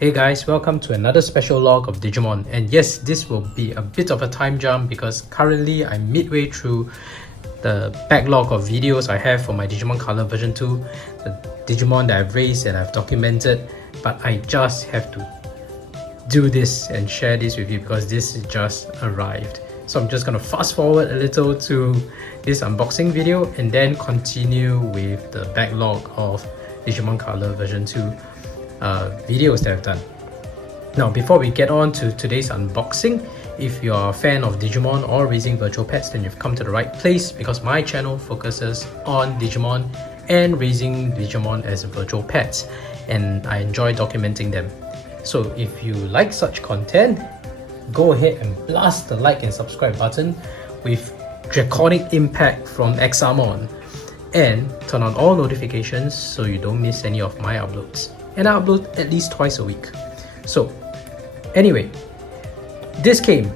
Hey guys, welcome to another special log of Digimon, and yes, this will be a bit of a time jump because currently I'm midway through the backlog of videos I have for my Digimon Color version 2, the Digimon that I've raised and I've documented, but I just have to do this and share this with you because this just arrived. So I'm just gonna fast forward a little to this unboxing video and then continue with the backlog of Digimon Color version 2 videos that I've done. Now, before we get on to today's unboxing, if you're a fan of Digimon or raising virtual pets, then you've come to the right place because my channel focuses on Digimon and raising Digimon as virtual pets, and I enjoy documenting them. So if you like such content, go ahead and blast the like and subscribe button with draconic impact from Examon, and turn on all notifications so you don't miss any of my uploads. And I upload at least twice a week. So anyway, this came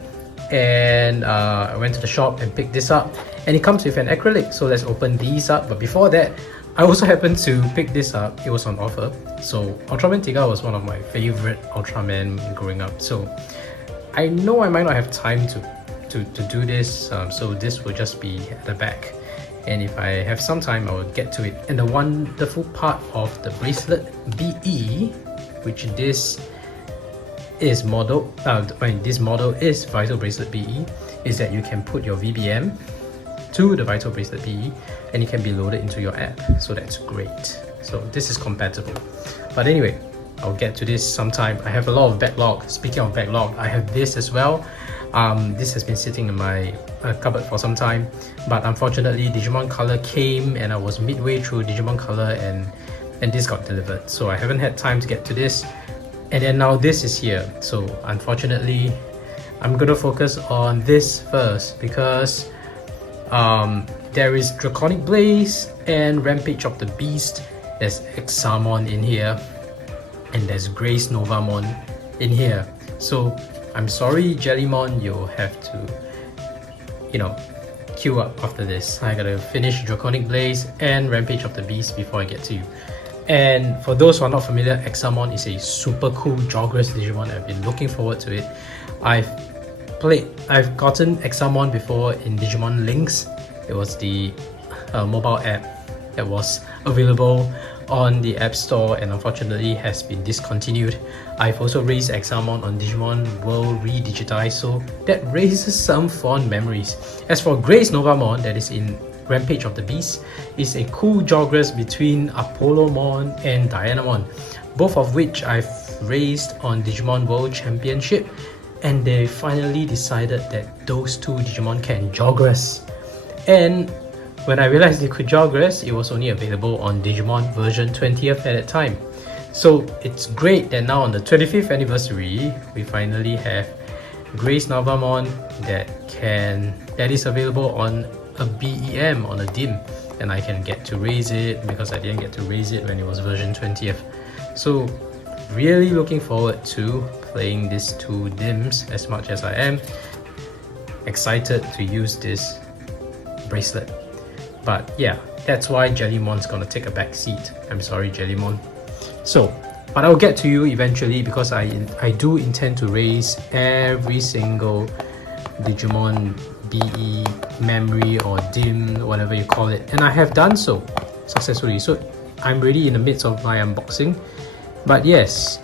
and I went to the shop and picked this up, and it comes with an acrylic, so let's open these up. But before that, I also happened to pick this up. It was on offer. So Ultraman Tiga was one of my favorite Ultraman growing up, so I know I might not have time to do this, so this will just be at the back. And if I have some time, I will get to it. And the wonderful part of the bracelet BE, which this is model, this model is Vital Bracelet BE, is that you can put your VBM to the Vital Bracelet BE and it can be loaded into your app. So that's great. So this is compatible. But anyway, I'll get to this sometime. I have a lot of backlog. Speaking of backlog, I have this as well. This has been sitting in my cupboard for some time, but unfortunately Digimon Color came and I was midway through Digimon Color and this got delivered, so I haven't had time to get to this, and then now this is here. So unfortunately I'm gonna focus on this first because there is Draconic Blaze and Rampage of the Beast. There's Examon in here and there's Grace Novamon in here. So I'm sorry, Jellymon, you'll have to, queue up after this. I gotta finish Draconic Blaze and Rampage of the Beast before I get to you. And for those who are not familiar, Examon is a super cool Jogress Digimon. I've been looking forward to it. I've gotten Examon before in Digimon Links. It was the mobile app that was available on the App Store and unfortunately has been discontinued. I've also raised Examon on Digimon World Redigitized, so that raises some fond memories. As for Grace Novamon, that is in Rampage of the Beast, is a cool Jogress between Apollomon and Dianamon, both of which I've raised on Digimon World Championship, and they finally decided that those two Digimon can Jogress. And when I realized they could Jogress, it was only available on Digimon version 20th at that time. So it's great that now on the 25th anniversary, we finally have Grace Novamon that is available on a BEM, on a DIM, and I can get to raise it because I didn't get to raise it when it was version 20th. So really looking forward to playing these two DIMs as much as I am excited to use this bracelet. But yeah, that's why Jellymon's gonna take a back seat. I'm sorry, Jellymon. So, but I'll get to you eventually because I do intend to raise every single Digimon BE memory or DIM, whatever you call it, and I have done so successfully. So I'm really in the midst of my unboxing. But yes,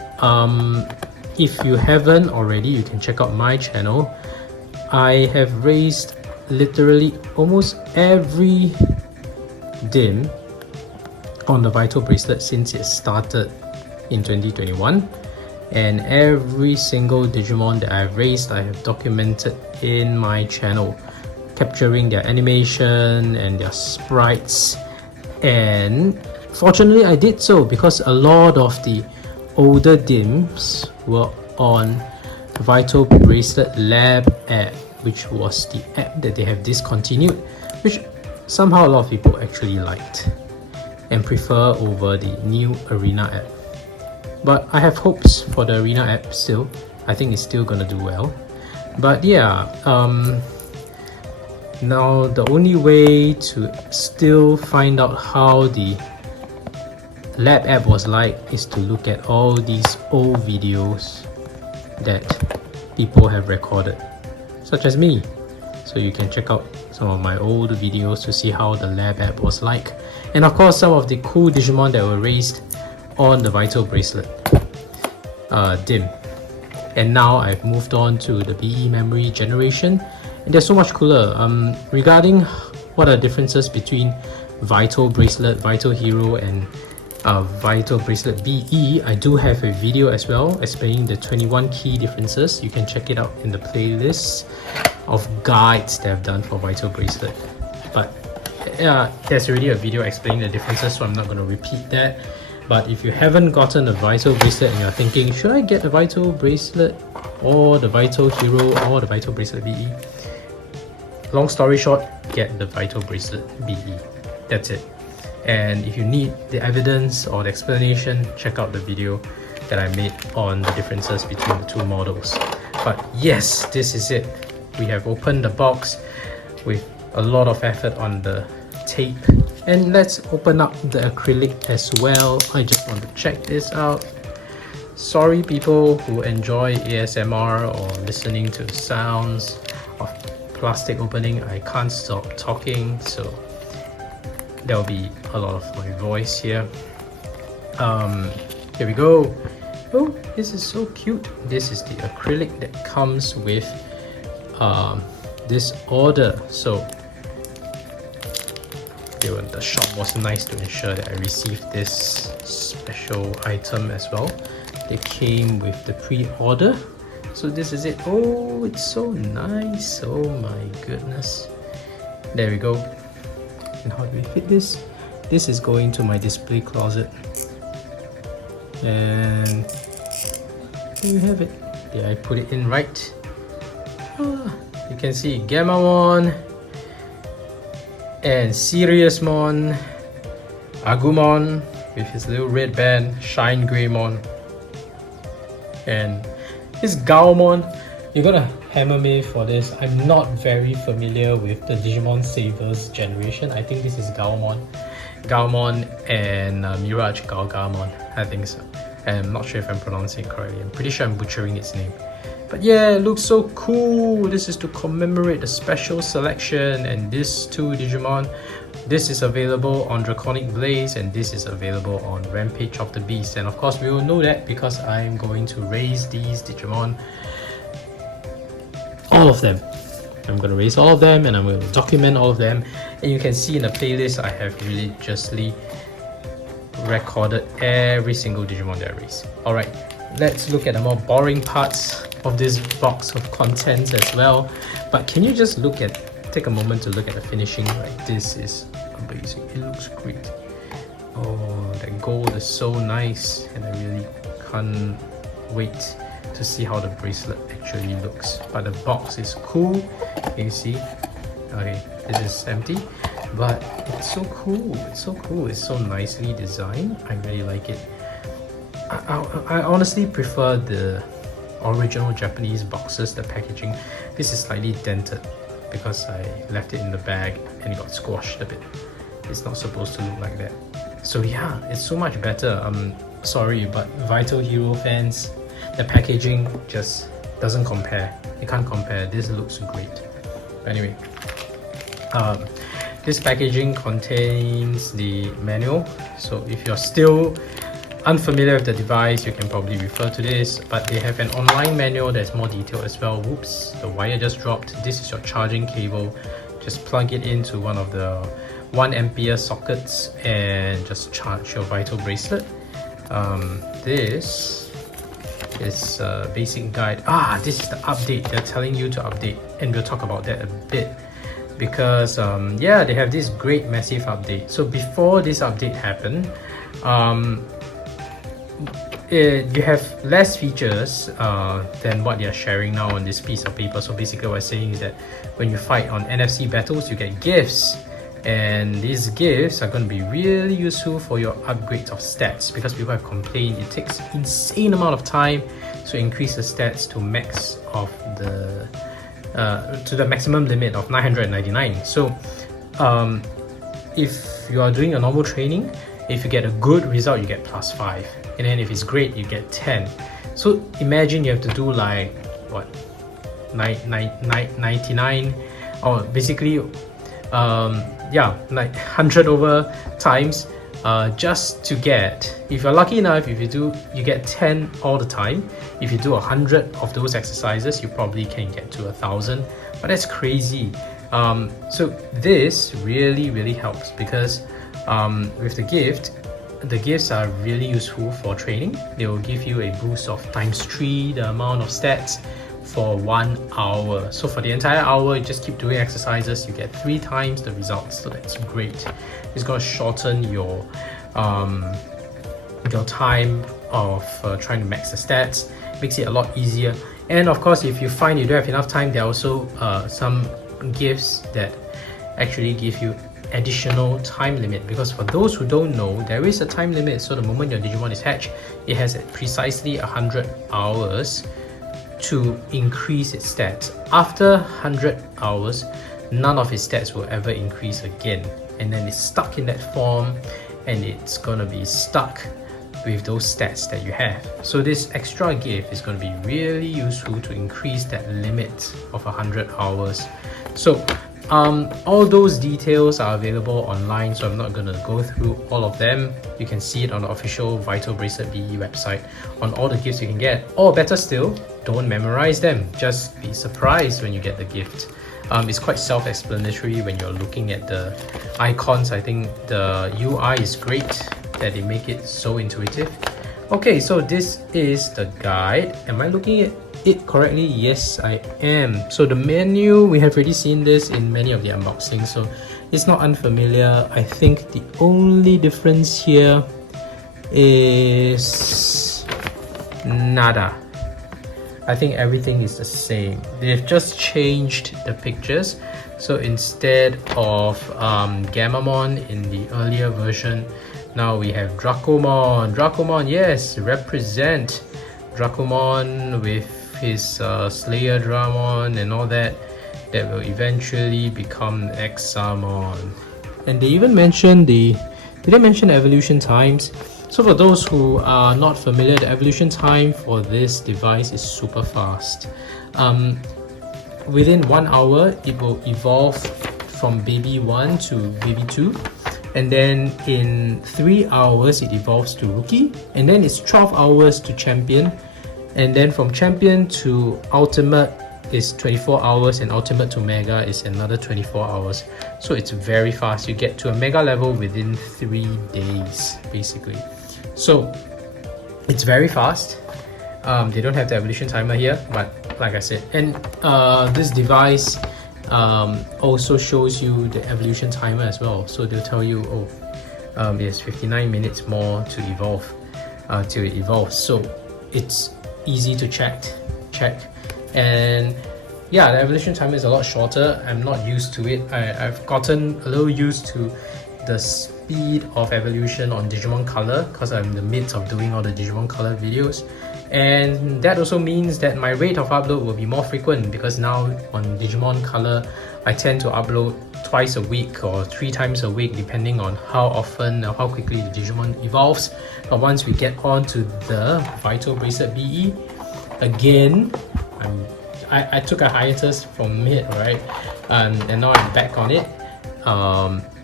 if you haven't already, you can check out my channel. I have raised literally almost every DIM on the Vital Bracelet since it started in 2021, and every single Digimon that I've raised I have documented in my channel, capturing their animation and their sprites. And fortunately I did so because a lot of the older DIMs were on Vital Bracelet Lab app, which was the app that they have discontinued, which somehow a lot of people actually liked and prefer over the new Arena app. But I have hopes for the Arena app still. I think it's still gonna do well. But yeah, now the only way to still find out how the lab app was like is to look at all these old videos that people have recorded, such as me. So you can check out some of my old videos to see how the lab app was like, and of course some of the cool Digimon that were raised on the Vital Bracelet DIM. And now I've moved on to the BE memory generation, and they're so much cooler. Regarding what are the differences between Vital Bracelet, Vital Hero, and Vital Bracelet BE, I do have a video as well explaining the 21 key differences. You can check it out in the playlist of guides that I've done for Vital Bracelet. But there's already a video explaining the differences, so I'm not going to repeat that. But if you haven't gotten a Vital Bracelet and you're thinking, should I get the Vital Bracelet or the Vital Hero or the Vital Bracelet BE? Long story short, get the Vital Bracelet BE. That's it. And if you need the evidence or the explanation, check out the video that I made on the differences between the two models. But yes, this is it. We have opened the box with a lot of effort on the tape, and let's open up the acrylic as well. I just want to check this out. Sorry people who enjoy ASMR or listening to the sounds of plastic opening, I can't stop talking, so there'll be a lot of my voice here. Here we go. Oh, this is so cute. This is the acrylic that comes with this order. So the shop was nice to ensure that I received this special item as well. It came with the pre-order. So this is it. Oh, it's so nice. Oh my goodness. There we go. And how do we fit this? This is going to my display closet. And there you have it. Did I put it in right? You can see Gammamon and Siriusmon, Agumon with his little red band, Shine Greymon, and this Gaomon. You're gonna hammer me for this. I'm not very familiar with the Digimon Savers generation. I think this is Gaomon and Mirage Galgamon. I think so. And I'm not sure if I'm pronouncing it correctly. I'm pretty sure I'm butchering its name. But yeah, it looks so cool. This is to commemorate the special selection, and this two Digimon. This is available on Draconic Blaze, and this is available on Rampage of the Beast. And of course we will know that because I'm going to raise these Digimon. All of them. I'm going to raise all of them, and I'm going to document all of them. And you can see in the playlist I have religiously recorded every single Digimon that I raised. Alright, let's look at the more boring parts of this box of contents as well. But can you just take a moment to look at the finishing? Like, this is amazing. It looks great. Oh, that gold is so nice, and I really can't wait to see how the bracelet actually looks. But the box is cool. Can you see? Okay, this is empty, but it's so cool. It's so cool. It's so nicely designed. I really like it. I honestly prefer the original Japanese boxes, the packaging. This is slightly dented because I left it in the bag and it got squashed a bit. It's not supposed to look like that. So yeah, it's so much better. I'm sorry, but Vital Hero fans, the packaging just doesn't compare. It can't compare. This looks great. But anyway, this packaging contains the manual. So if you're still unfamiliar with the device, you can probably refer to this, but they have an online manual that's more detailed as well. Whoops, the wire just dropped. This is your charging cable. Just plug it into one of the 1 ampere sockets and just charge your Vital Bracelet. This is a basic guide. This is the update. They're telling you to update, and we'll talk about that a bit because yeah, they have this great massive update. So before this update happened, you have less features than what they're sharing now on this piece of paper. So basically what I'm saying is that when you fight on NFC battles, you get gifts, and these gifts are going to be really useful for your upgrades of stats, because people have complained it takes insane amount of time to increase the stats to max of the to the maximum limit of 999. So if you are doing a normal training If you get a good result, you get +5, and then if it's great, you get 10. So imagine you have to do like what, 99, or basically yeah, like 100 over times just to get, if you're lucky enough, if you get 10 all the time. If you do 100 of those exercises, you probably can get to 1,000, but that's crazy. So this really helps, because with the gifts are really useful for training. They will give you a boost of ×3 the amount of stats for 1 hour. So for the entire hour, you just keep doing exercises, you get 3 times the results. So that's great. It's going to shorten your time of trying to max the stats. Makes it a lot easier. And of course, if you find you don't have enough time, there are also some gifts that actually give you additional time limit, because for those who don't know, there is a time limit. So the moment your Digimon is hatched, it has precisely 100 hours to increase its stats. After 100 hours, none of its stats will ever increase again, and then it's stuck in that form, and it's gonna be stuck with those stats that you have. So this extra gift is going to be really useful to increase that limit of 100 hours. So all those details are available online, so I'm not going to go through all of them. You can see it on the official Vital Bracelet BE website on all the gifts you can get. Or better still, don't memorize them, just be surprised when you get the gift. It's quite self-explanatory when you're looking at the icons. I think the UI is great, that they make it so intuitive. Okay, so this is the guide. Am I looking at it correctly? Yes, I am. So the menu, we have already seen this in many of the unboxings, so it's not unfamiliar. I think the only difference here is nada. I think everything is the same. They've just changed the pictures. So instead of Gamamon in the earlier version, now we have Dracomon. Dracomon, yes, represent Dracomon with his Slayer Dramon and all that. That will eventually become Examon. And they even mentioned did they mention evolution times? So for those who are not familiar, the evolution time for this device is super fast. Within 1 hour, it will evolve from baby 1 to baby 2. And then in 3 hours, it evolves to rookie. And then it's 12 hours to champion. And then from champion to ultimate is 24 hours, and ultimate to mega is another 24 hours. So it's very fast. You get to a mega level within 3 days, basically. So it's very fast. They don't have the evolution timer here, but like I said, and this device also shows you the evolution timer as well. So they'll tell you, oh, there's 59 minutes more to evolve till it evolves. So it's easy to check. And yeah, the evolution timer is a lot shorter. I'm not used to it. I've gotten a little used to the speed of evolution on Digimon Color, because I'm in the midst of doing all the Digimon Color videos. And that also means that my rate of upload will be more frequent, because now on Digimon Color, I tend to upload twice a week or 3 times a week, depending on how often or how quickly the Digimon evolves. But once we get on to the Vital Bracelet BE, again, I took a hiatus from it, right? And now I'm back on it.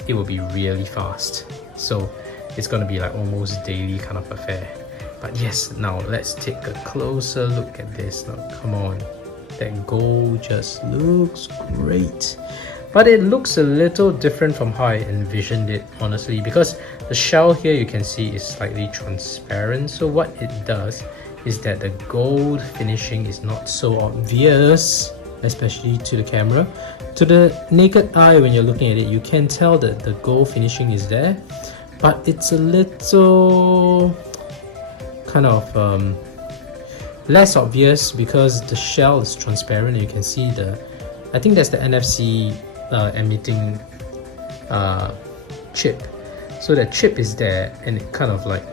It will be really fast. So it's going to be like almost daily kind of affair. But yes, now let's take a closer look at this. Now, come on. That gold just looks great. But it looks a little different from how I envisioned it, honestly, because the shell here you can see is slightly transparent. So what it does is that the gold finishing is not so obvious, especially to the camera. To the naked eye, when you're looking at it, you can tell that the gold finishing is there, but it's a little kind of less obvious because the shell is transparent. You can see I think that's the NFC emitting chip. So the chip is there, and it kind of like,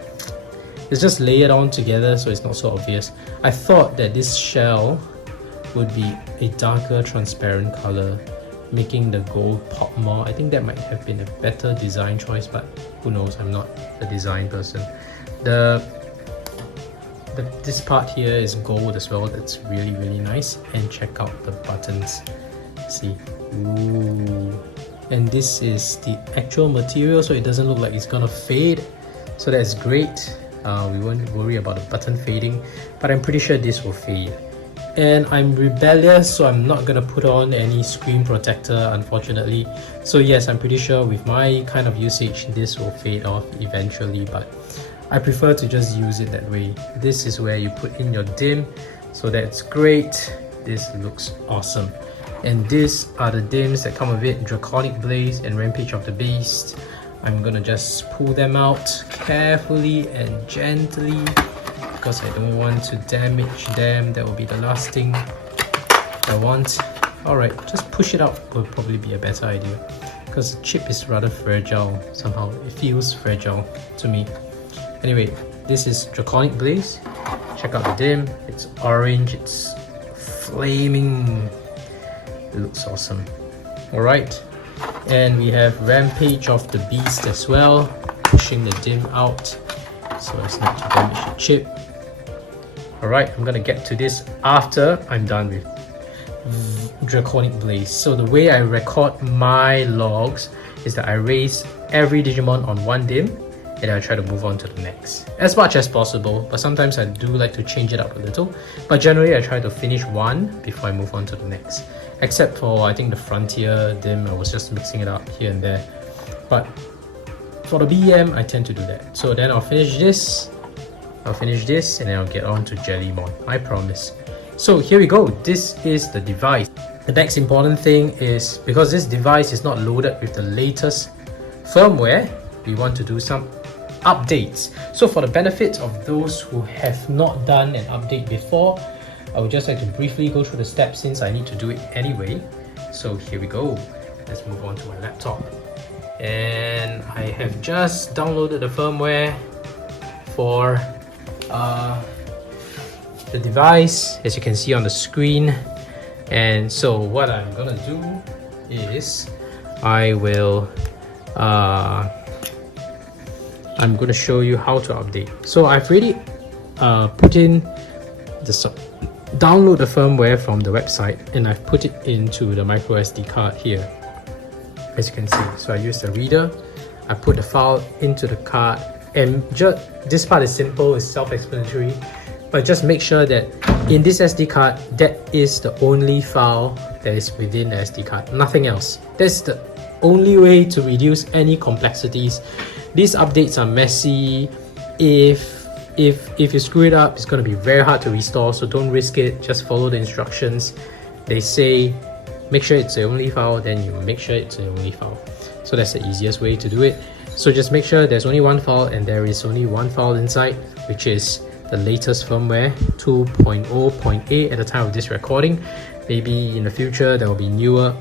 it's just layered on together, so it's not so obvious. I thought that this shell would be a darker transparent color, making the gold pop more. I think that might have been a better design choice, but who knows, I'm not a design person. This part here is gold as well. That's really nice. And check out the buttons. See, ooh. And this is the actual material, so it doesn't look like it's gonna fade. So that's great. We won't worry about the button fading, but I'm pretty sure this will fade. And I'm rebellious, so I'm not gonna put on any screen protector, unfortunately. So yes, I'm pretty sure with my kind of usage, this will fade off eventually, but I prefer to just use it that way. This is where you put in your dim, so that's great. This looks awesome. And these are the dims that come with it: Draconic Blaze and Rampage of the Beast. I'm gonna just pull them out carefully and gently because I don't want to damage them. That will be the last thing I want. Alright, just push it out will probably be a better idea because the chip is rather fragile somehow. It feels fragile to me. Anyway, this is Draconic Blaze. Check out the dim. It's orange, it's flaming. It looks awesome. Alright, and we have Rampage of the Beast as well, pushing the dim out so as not to damage the chip. Alright, I'm gonna get to this after I'm done with Draconic Blaze. So the way I record my logs is that I raise every Digimon on one dim and I try to move on to the next as much as possible, but sometimes I do like to change it up a little, but generally I try to finish one before I move on to the next, except for I think the Frontier dim. I was just mixing it up here and there, but for the BEM I tend to do that. So then I'll finish this, and then I'll get on to Jellymon, I promise. So here we go. This is the device. The next important thing is, because this device is not loaded with the latest firmware, we want to do some updates. So for the benefit of those who have not done an update before, I would just like to briefly go through the steps since I need to do it anyway. So here we go. Let's move on to my laptop. And I have just downloaded the firmware for the device, as you can see on the screen. And so what I'm gonna do is I will I'm going to show you how to update. So I've already put in the download the firmware from the website, and I've put it into the micro SD card here, as you can see. So I use the reader, I put the file into the card, and just this part is simple, it's self-explanatory, but just make sure that in this SD card, that is the only file that is within the SD card, nothing else. That's the only way to reduce any complexities. These updates are messy. If you screw it up, it's going to be very hard to restore, so don't risk it. Just follow the instructions. They say make sure it's the only file, then you make sure it's the only file. So that's the easiest way to do it. So just make sure there's only one file, and there is only one file inside, which is the latest firmware 2.0.8 at the time of this recording. Maybe in the future there will be newer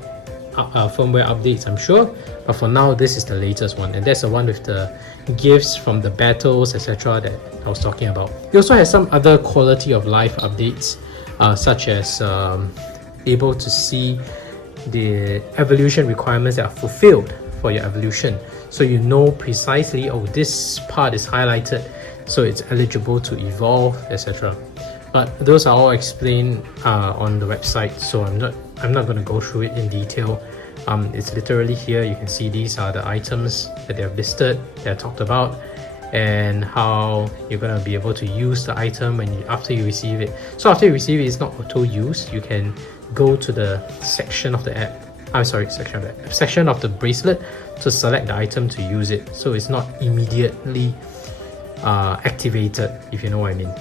firmware updates, I'm sure, but for now this is the latest one, and that's the one with the gifts from the battles, etc. that I was talking about. It also has some other quality of life updates, such as able to see the evolution requirements that are fulfilled for your evolution, so you know precisely, oh, this part is highlighted, so it's eligible to evolve, etc. But those are all explained on the website, so I'm not going to go through it in detail. It's literally here. You can see these are the items that they have listed, that I talked about, and how you're going to be able to use the item after you receive it. So after you receive it, it's not auto use. You can go to the section of the app. Section of the bracelet to select the item to use it. So it's not immediately activated, if you know what I mean.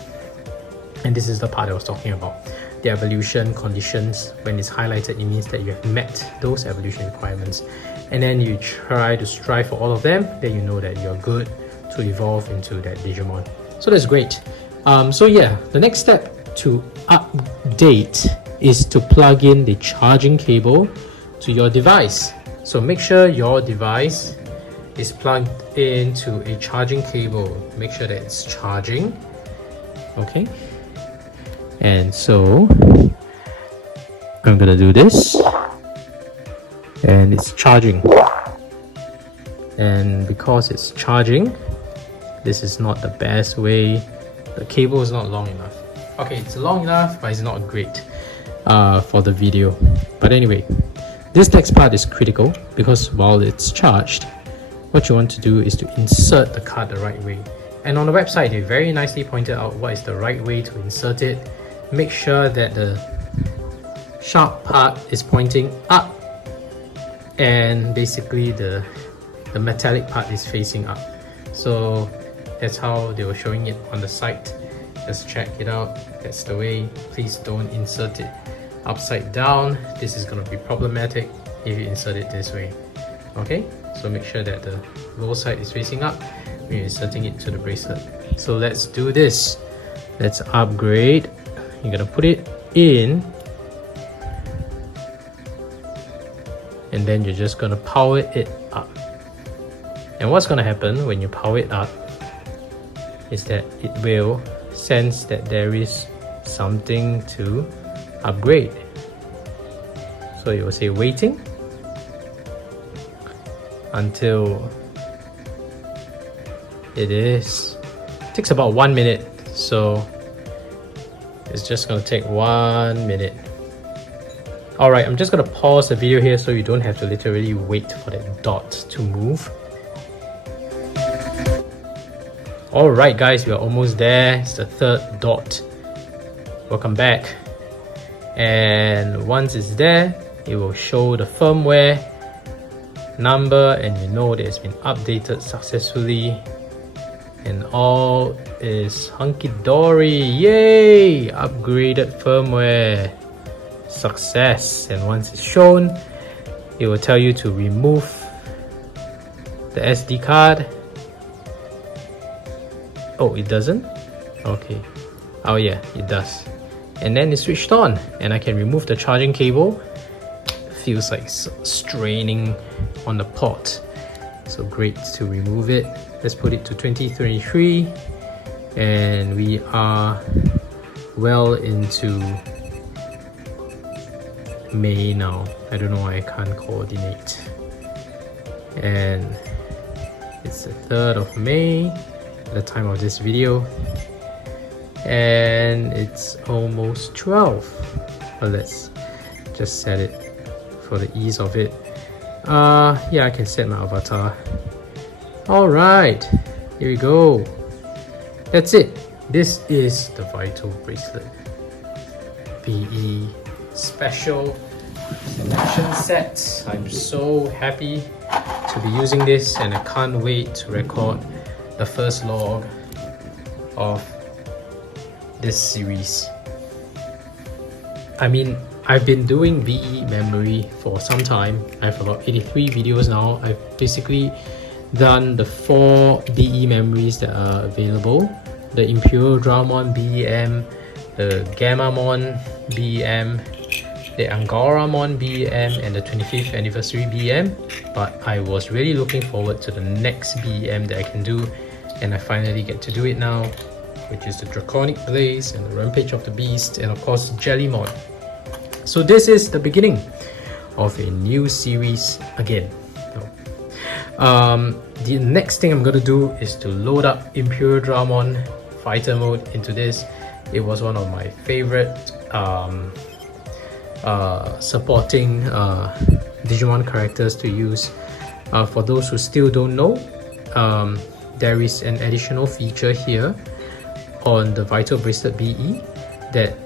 And this is the part I was talking about. The evolution conditions, when it's highlighted, it means that you have met those evolution requirements. And then you try to strive for all of them, then you know that you're good to evolve into that Digimon. So that's great. So yeah, the next step to update is to plug in the charging cable to your device. So make sure your device is plugged into a charging cable. Make sure that it's charging. Okay. And so I'm gonna do this, and it's charging. and because it's charging, this is not the best way. The cable is not long enough. Okay, it's long enough, but it's not great for the video. But anyway, this next part is critical because while it's charged, what you want to do is to insert the card the right way. And on the website, they very nicely pointed out what is the right way to insert it. Make sure that the sharp part is pointing up and basically the metallic part is facing up. So that's how they were showing it on the site. Just check it out. That's the way. Please don't insert it upside down. This is going to be problematic if you insert it this way. Okay, so make sure that the lower side is facing up when you're inserting it to the bracelet. So let's do this. Let's upgrade. You're gonna put it in, and then you're just gonna power it up. And what's gonna happen when you power it up is that it will sense that there is something to upgrade. So it will say waiting until it takes about 1 minute. So it's just gonna take 1 minute. Alright, I'm just gonna pause the video here so you don't have to literally wait for that dot to move. Alright guys, we are almost there. It's the third dot. Welcome back. And once it's there, it will show the firmware number and you know that it's been updated successfully. And all is hunky-dory. Yay! Upgraded firmware. Success. And once it's shown, it will tell you to remove the SD card. Oh, it doesn't? Okay. Oh yeah, it does. And then it's switched on and I can remove the charging cable. Feels like straining on the port. So great to remove it. Let's put it to 2023 and we are well into May now. I don't know why I can't coordinate. And it's the 3rd of May at the time of this video. And it's almost 12. But let's just set it for the ease of it. Yeah, I can set my avatar. Alright, here we go. That's it. This is the Vital Bracelet BE Special Selection Set. I'm so happy to be using this and I can't wait to record the first log of this series. I mean, I've been doing VE memory for some time. I have about 83 videos now. I've basically done the 4 BE memories that are available: the Imperial Dramon BEM, the Gammamon BEM, the Angoramon BEM, and the 25th anniversary BEM. But I was really looking forward to the next BEM that I can do, and I finally get to do it now, which is the Draconic Blaze and the Rampage of the Beast, and of course Jelly Mod. So this is the beginning of a new series again. The next thing I'm gonna do is to load up Imperial Dramon Fighter Mode into this. It was one of my favorite supporting Digimon characters to use. For those who still don't know, there is an additional feature here on the Vital Bracelet BE that,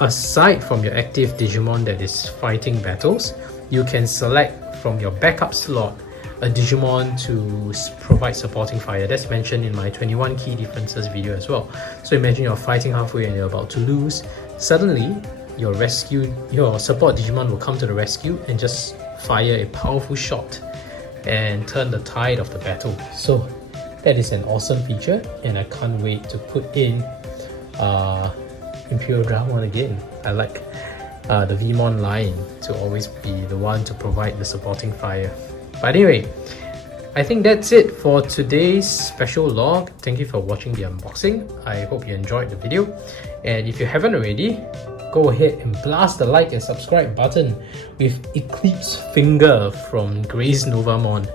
aside from your active Digimon that is fighting battles, you can select from your backup slot a Digimon to provide supporting fire. That's mentioned in my 21 key differences video as well. So imagine you're fighting halfway and you're about to lose. Suddenly, your support Digimon will come to the rescue and just fire a powerful shot and turn the tide of the battle. So that is an awesome feature and I can't wait to put in Imperial Dramon again. I like the Vmon line to always be the one to provide the supporting fire. But anyway, I think that's it for today's special log. Thank you for watching the unboxing. I hope you enjoyed the video. And if you haven't already, go ahead and blast the like and subscribe button with Eclipse Finger from Grace Novamon.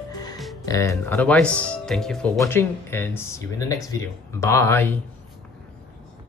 And otherwise, thank you for watching and see you in the next video. Bye!